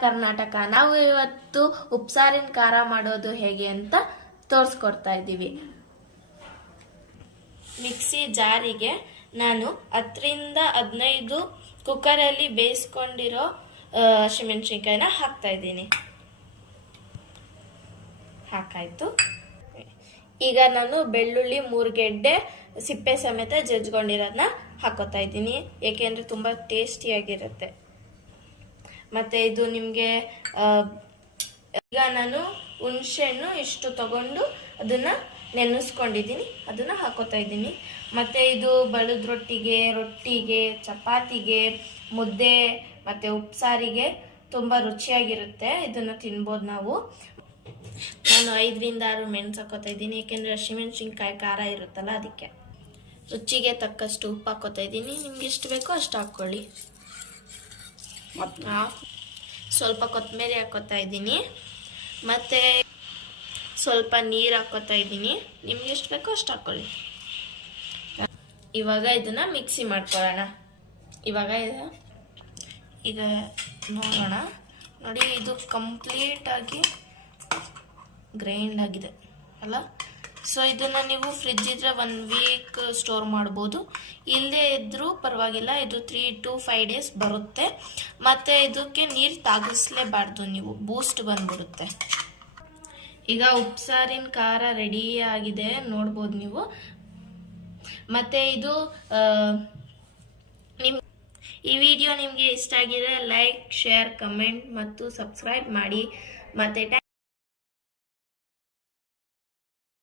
ಕರ್ನಾಟಕ. ನಾವು ಇವತ್ತು ಉಪ್ಸಾರಿನ ಖಾರ ಮಾಡೋದು ಹೇಗೆ ಅಂತ ತೋರಿಸ್ಕೊಡ್ತಾ ಇದ್ದೀವಿ. ಮಿಕ್ಸಿ ಜಾರಿಗೆ ನಾನು ಹತ್ತರಿಂದ ಹದಿನೈದು ಕುಕ್ಕರಲ್ಲಿ ಬೇಯಿಸ್ಕೊಂಡಿರೋ ಹಸಿಮೆಣಸಿನ್ಕಾಯಿನ ಹಾಕ್ತಾ ಇದ್ದೀನಿ. ಹಾಕಾಯ್ತು. ಈಗ ನಾನು ಬೆಳ್ಳುಳ್ಳಿ ಮೂರು ಗೆಡ್ಡೆ ಸಿಪ್ಪೆ ಸಮೇತ ಜಜ್ಕೊಂಡಿರೋದನ್ನ ಹಾಕೋತಾ ಇದ್ದೀನಿ. ಏಕೆಂದರೆ ತುಂಬ ಟೇಸ್ಟಿಯಾಗಿರುತ್ತೆ ಮತ್ತು ಇದು ನಿಮಗೆ ಈಗ ನಾನು ಹುಣಸೆಹಣ್ಣು ಇಷ್ಟು ತಗೊಂಡು ಅದನ್ನು ನೆನೆಸ್ಕೊಂಡಿದ್ದೀನಿ. ಅದನ್ನು ಹಾಕೋತಾ ಇದ್ದೀನಿ. ಮತ್ತು ಇದು ಬಳದ ರೊಟ್ಟಿಗೆ ರೊಟ್ಟಿಗೆ, ಚಪಾತಿಗೆ, ಮುದ್ದೆ, ಮತ್ತು ಉಪ್ಸಾರಿಗೆ ತುಂಬ ರುಚಿಯಾಗಿರುತ್ತೆ. ಇದನ್ನು ತಿನ್ಬೋದು ನಾವು. ನಾನು ಐದರಿಂದ ಆರು ಮೆಣಸು ಹಾಕೋತಾ ಇದ್ದೀನಿ. ಏಕೆಂದರೆ ಹಸಿಮೆಣಸಿನ್ಕಾಯಿ ಖಾರ ಇರುತ್ತಲ್ಲ, ಅದಕ್ಕೆ. ರುಚಿಗೆ ತಕ್ಕಷ್ಟು ಉಪ್ಪು ಹಾಕೋತಾ ಇದ್ದೀನಿ. ನಿಮ್ಗೆ ಎಷ್ಟು ಬೇಕೋ ಅಷ್ಟು ಹಾಕ್ಕೊಳ್ಳಿ. ಮತ್ತು? ಸ್ವಲ್ಪ ಕೊತ್ತಂಬರಿ ಹಾಕೋತಾ ಇದ್ದೀನಿ. ಮತ್ತು ಸ್ವಲ್ಪ ನೀರು ಹಾಕೋತಾ ಇದ್ದೀನಿ. ನಿಮ್ಗೆ ಎಷ್ಟು ಬೇಕೋ ಅಷ್ಟು ಹಾಕ್ಕೊಳ್ಳಿ ಇವಾಗ ಇದನ್ನು ಮಿಕ್ಸಿ ಮಾಡ್ಕೊಳ್ಳೋಣ. ಇವಾಗ ಇದು, ಈಗ ನೋಡೋಣ. ನೋಡಿ, ಇದು ಕಂಪ್ಲೀಟಾಗಿ ಗ್ರೈಂಡ್ ಆಗಿದೆ. ಅಲ್ಲ? ಸೊ ಇದನ್ನು ನೀವು ಫ್ರಿಜ್ ಇದ್ರೆ ಒನ್ ವೀಕ್ ಸ್ಟೋರ್ ಮಾಡ್ಬೋದು. ಇಲ್ಲದೇ ಇದ್ದರೂ ಪರವಾಗಿಲ್ಲ ಇದು ತ್ರೀ ಟು ಫೈವ್ ಡೇಸ್ ಬರುತ್ತೆ. ಮತ್ತು ಇದಕ್ಕೆ ನೀರು ತಾಗಿಸ್ಲೇಬಾರ್ದು ನೀವು ಬೂಸ್ಟ್ ಬಂದ್ಬಿಡುತ್ತೆ. ಈಗ ಉಪ್ಸಾರಿನ ಖಾರ ರೆಡಿ ಆಗಿದೆ ನೋಡ್ಬೋದು ನೀವು. ಮತ್ತು ಇದು ಆ, ನಿಮ್ ಈ ವಿಡಿಯೋ ನಿಮಗೆ ಇಷ್ಟ ಆಗಿದ್ರೆ ಲೈಕ್ ಶೇರ್ ಕಮೆಂಟ್ ಮತ್ತು ಸಬ್ಸ್ಕ್ರೈಬ್ ಮಾಡಿ. ಮತ್ತು